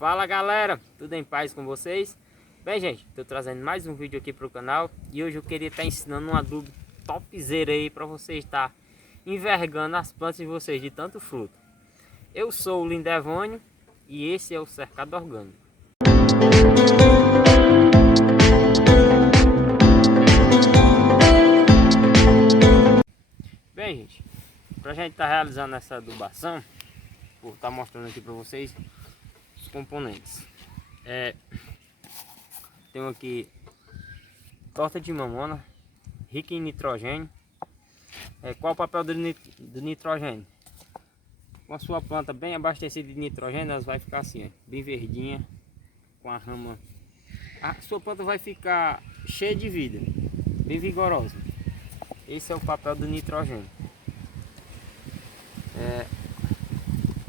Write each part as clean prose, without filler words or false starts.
Fala galera, tudo em paz com vocês? Bem gente, estou trazendo mais um vídeo aqui para o canal e hoje eu queria estar ensinando um adubo topzera aí para vocês estar envergando as plantas de vocês de tanto fruto. Eu sou o Lindevânio e esse é o Cercado Orgânico. Bem gente, para a gente estar realizando essa adubação, vou estar mostrando aqui para vocês os componentes. Tenho aqui torta de mamona rica em nitrogênio. Qual o papel do nitrogênio? Com a sua planta bem abastecida de nitrogênio, ela vai ficar assim, ó, bem verdinha, com a rama. A sua planta vai ficar cheia de vida, bem vigorosa. Esse é o papel do nitrogênio.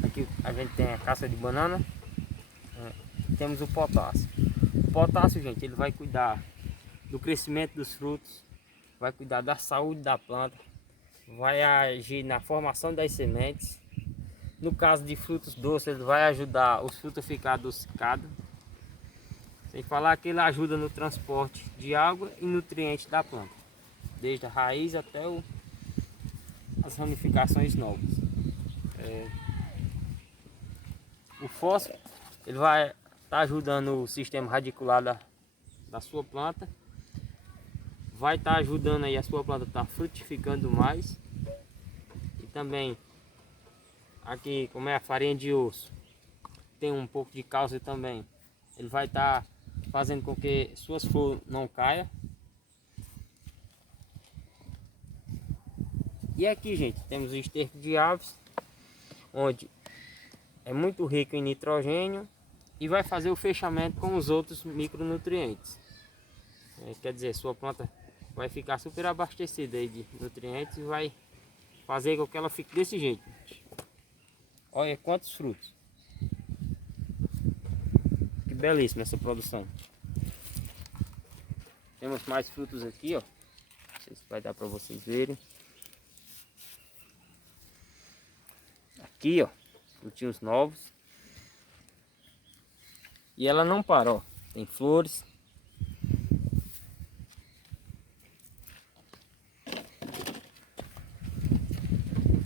Aqui a gente tem a casca de banana. Temos o potássio. O potássio, gente, ele vai cuidar do crescimento dos frutos, vai cuidar da saúde da planta, vai agir na formação das sementes. No caso de frutos doces, ele vai ajudar os frutos a ficar adocicados. Sem falar que ele ajuda no transporte de água e nutrientes da planta, desde a raiz até as ramificações novas. O fósforo, ele vai estar ajudando o sistema radicular da sua planta, vai estar ajudando aí a sua planta a estar frutificando mais. E também aqui, como é a farinha de osso, tem um pouco de cálcio também, ele vai estar fazendo com que suas flores não caiam. E aqui, gente, temos o esterco de aves, onde é muito rico em nitrogênio e vai fazer o fechamento com os outros micronutrientes. Quer dizer, sua planta vai ficar super abastecida aí de nutrientes e vai fazer com que ela fique desse jeito. Olha quantos frutos. Que belíssima essa produção. Temos mais frutos aqui, ó. Não sei se vai dar para vocês verem. Aqui, ó, frutinhos novos. E ela não para, ó. Tem flores.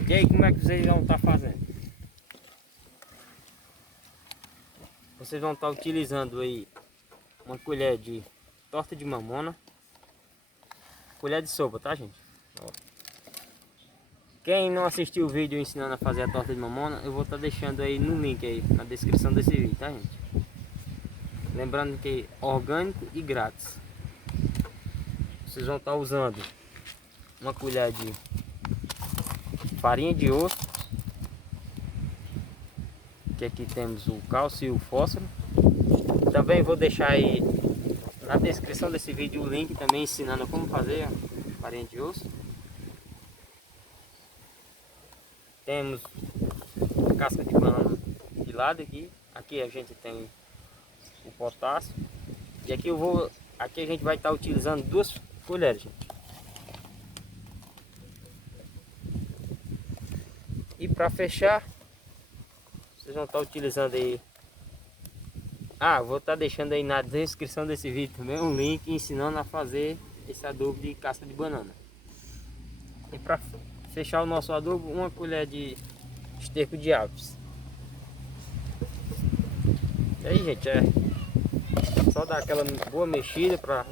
E aí, como é que vocês vão estar fazendo? Vocês vão estar utilizando aí uma colher de torta de mamona. Colher de sopa, tá, gente? Ó. Quem não assistiu o vídeo ensinando a fazer a torta de mamona, eu vou estar deixando aí no link aí na descrição desse vídeo, tá, gente? Lembrando que é orgânico e grátis. Vocês vão estar usando uma colher de farinha de osso, que aqui temos o cálcio e o fósforo. Também vou deixar aí na descrição desse vídeo o link também ensinando como fazer a farinha de osso. Temos a casca de banana de lado aqui. Aqui a gente tem o potássio. E aqui aqui a gente vai estar utilizando 2 colheres, gente. E para fechar, vocês vão estar utilizando aí. Vou estar deixando aí na descrição desse vídeo também um link ensinando a fazer esse adubo de casca de banana. E para fechar o nosso adubo, uma colher de esterco de aves. E aí, gente, só dar aquela boa mexida para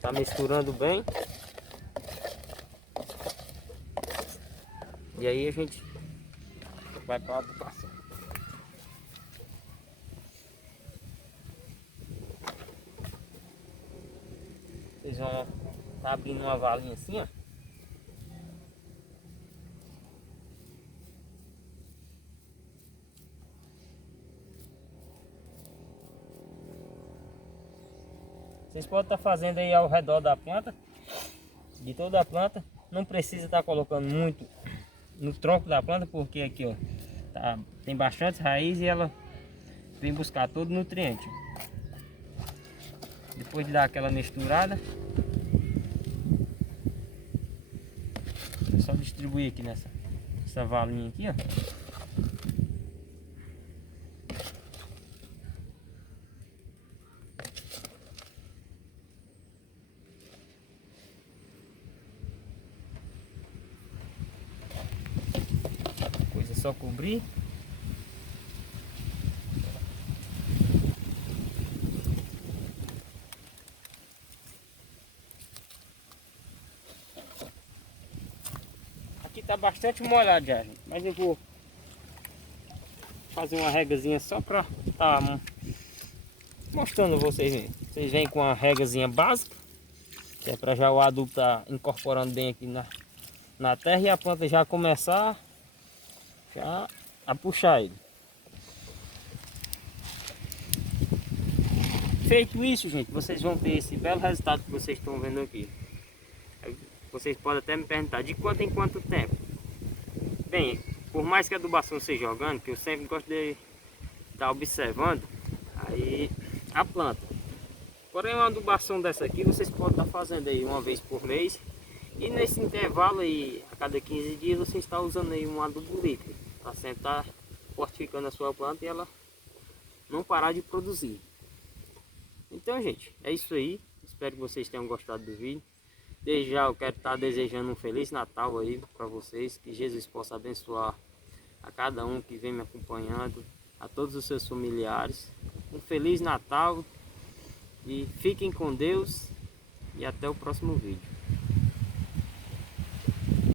tá misturando bem. E aí a gente vai para a adubação. Vocês vão estar abrindo uma valinha assim, ó. Vocês podem estar fazendo aí ao redor da planta, de toda a planta. Não precisa estar colocando muito no tronco da planta, porque aqui, ó, tem bastante raiz e ela vem buscar todo o nutriente. Depois de dar aquela misturada, é só distribuir aqui nessa valinha aqui, ó. só cobrir. Aqui tá bastante molhado já, gente, mas eu vou fazer uma regazinha só pra tá mostrando a vocês mesmo. Vocês vêm com uma regazinha básica, que é para já o adubo tá incorporando bem aqui na terra e a planta já começar já a puxar ele. Feito isso, gente, vocês vão ter esse belo resultado que vocês estão vendo aqui. Vocês podem até me perguntar de quanto em quanto tempo. Bem, por mais que a adubação seja orgânica, eu sempre gosto de estar observando aí a planta. Porém, uma adubação dessa aqui vocês podem estar fazendo aí uma vez por mês. E nesse intervalo aí, a cada 15 dias, você está usando aí um adubo líquido para sentar fortificando a sua planta e ela não parar de produzir. Então, gente, é isso aí. Espero que vocês tenham gostado do vídeo. Desde já eu quero estar desejando um Feliz Natal aí para vocês. Que Jesus possa abençoar a cada um que vem me acompanhando, a todos os seus familiares. Um Feliz Natal e fiquem com Deus e até o próximo vídeo.